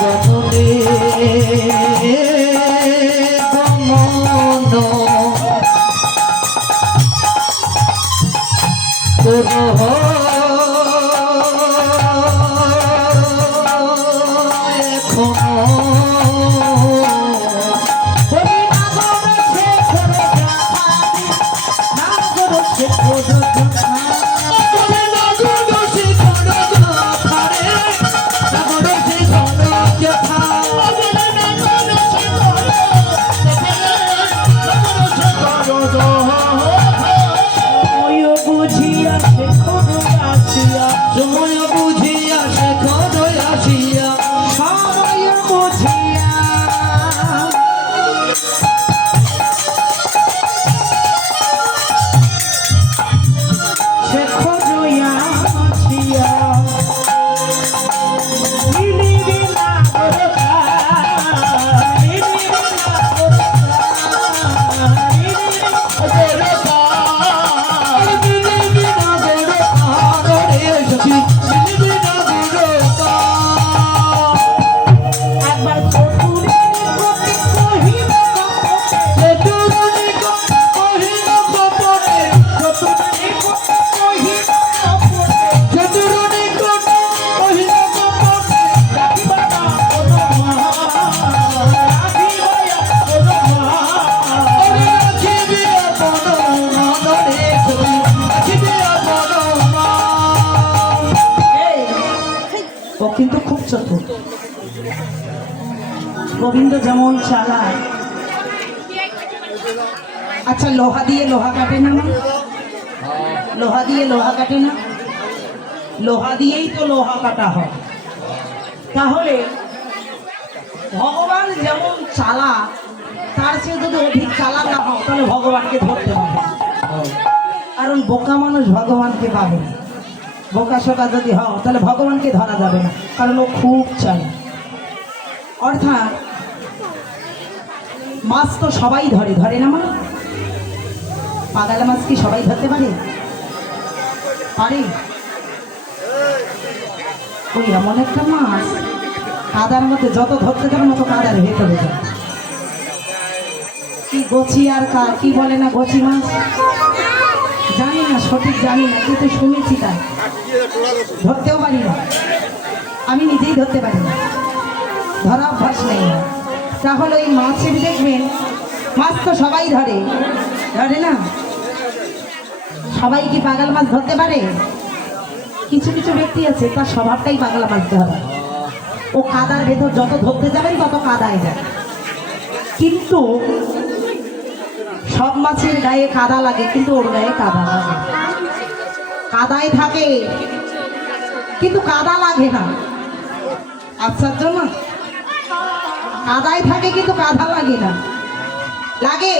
বদনে গমন কিন্তু খুব চতুর। গোবিন্দ যেমন চালায়। আচ্ছা, লোহা দিয়ে লোহা কাটে না? লোহা দিয়ে লোহা কাটে না? লোহা দিয়েই তো লোহা কাটা হয়। তাহলে ভগবান যেমন চালা, তার চেয়ে যদি অধিক চালা না হয় তাহলে ভগবানকে ধরতে হবে। কারণ বোকা মানুষ ভগবানকে পাবে না। বোকা শোকা যদি হও তাহলে ভগবানকে ধরা যাবে না, কারণ ও খুব চায়। অর্থাৎ মাছ তো সবাই ধরে, ধরে না? মানে পাগালা মাছ কি সবাই ধরতে পারে? পারে? ওই এমন একটা মাছ কাদার মধ্যে যত ধরতে যাবে মতো কাদার ভেতরে যায়। কি গছি আর কি বলে না, গছি মাছ জানি না, সঠিক জানি না, কিন্তু শুনেছি তাই। ধরতেও পারি না, আমি নিজেই ধরতে পারি না, ধরা অভ্যাস নেই। তাহলে ওই মাছের দেখবেন, মাছ তো সবাই ধরে, ধরে না? সবাই কি পাগলা মাছ ধরতে পারে? কিছু কিছু ব্যক্তি আছে তার স্বভাবটাই পাগলা মাছ ধরা। ও কাদার ভেতর যত ধরতে যাবেন তত কাদায় যায়। কিন্তু সব মাছের গায়ে কাদা লাগে, কিন্তু ওর গায়ে কাদা লাগে। কাদায় থাকে কিন্তু কাদা লাগে না। আশ্চর্য না? কাদায় থাকে কিন্তু কাদা লাগে না। লাগে।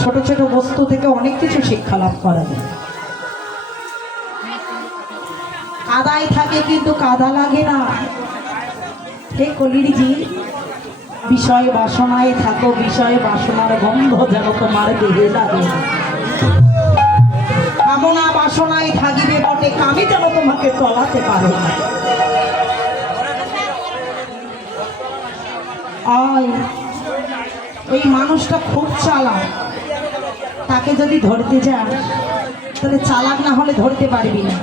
ছোট ছোট বস্তু থেকে অনেক কিছু শিক্ষা লাভ করা যায়। কাদায় থাকে কিন্তু কাদা লাগে না। হে কলিরজি, বিষয় বাসনায় থাকো, বিষয় বাসনার গন্ধ যেন তোমার দেহে লাগে। কামনা বাসনায় থাকিবে বটে, কামে যেন তোমাকে টলাতে পারে না। এই মানুষটা খুব চালাক, তাকে যদি ধরতে যান তাহলে চালাক না হলে ধরতে পারবি না।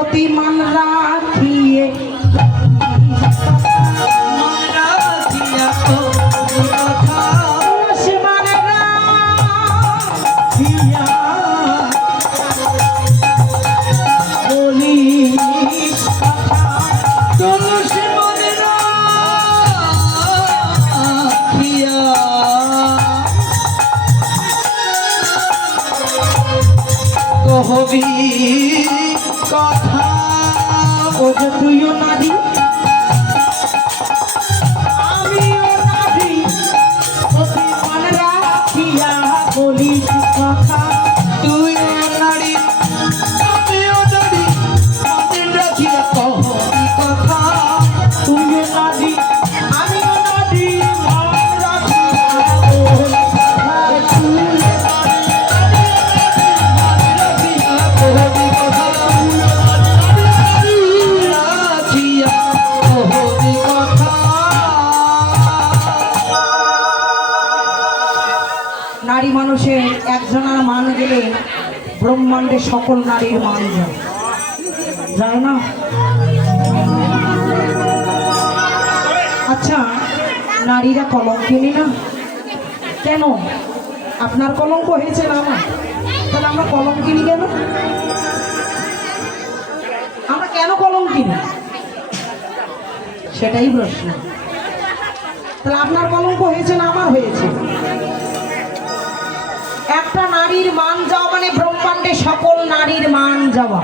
অতি মান রাখিয়ে হবি কথা, ও যে তুইও নারী আমিও নারী, অতি মান রাখিয়া বলিস কথা। তুইও নারী আমিও নারী, মন রাখিয়া কহবি কথা। তুইও নারী আমিও নারী, মন রাখিয়া বলিস কথা। ব্রহ্মাণ্ডে সকল নারীর মান যায়, যায় না? আচ্ছা, নারীরা কলঙ্কিনী না? কেন? আপনার কলঙ্ক হয়েছে না আমার? তাহলে আমরা কলঙ্কিনী কেন? আমরা কেন কলঙ্কিনী? সেটাই প্রশ্ন। তাহলে আপনার কলঙ্ক হয়েছে না আমার হয়েছে? একটা নারীর মান যাওয়া মানে ব্রহ্মাণ্ডে সকল নারীর মান যাওয়া।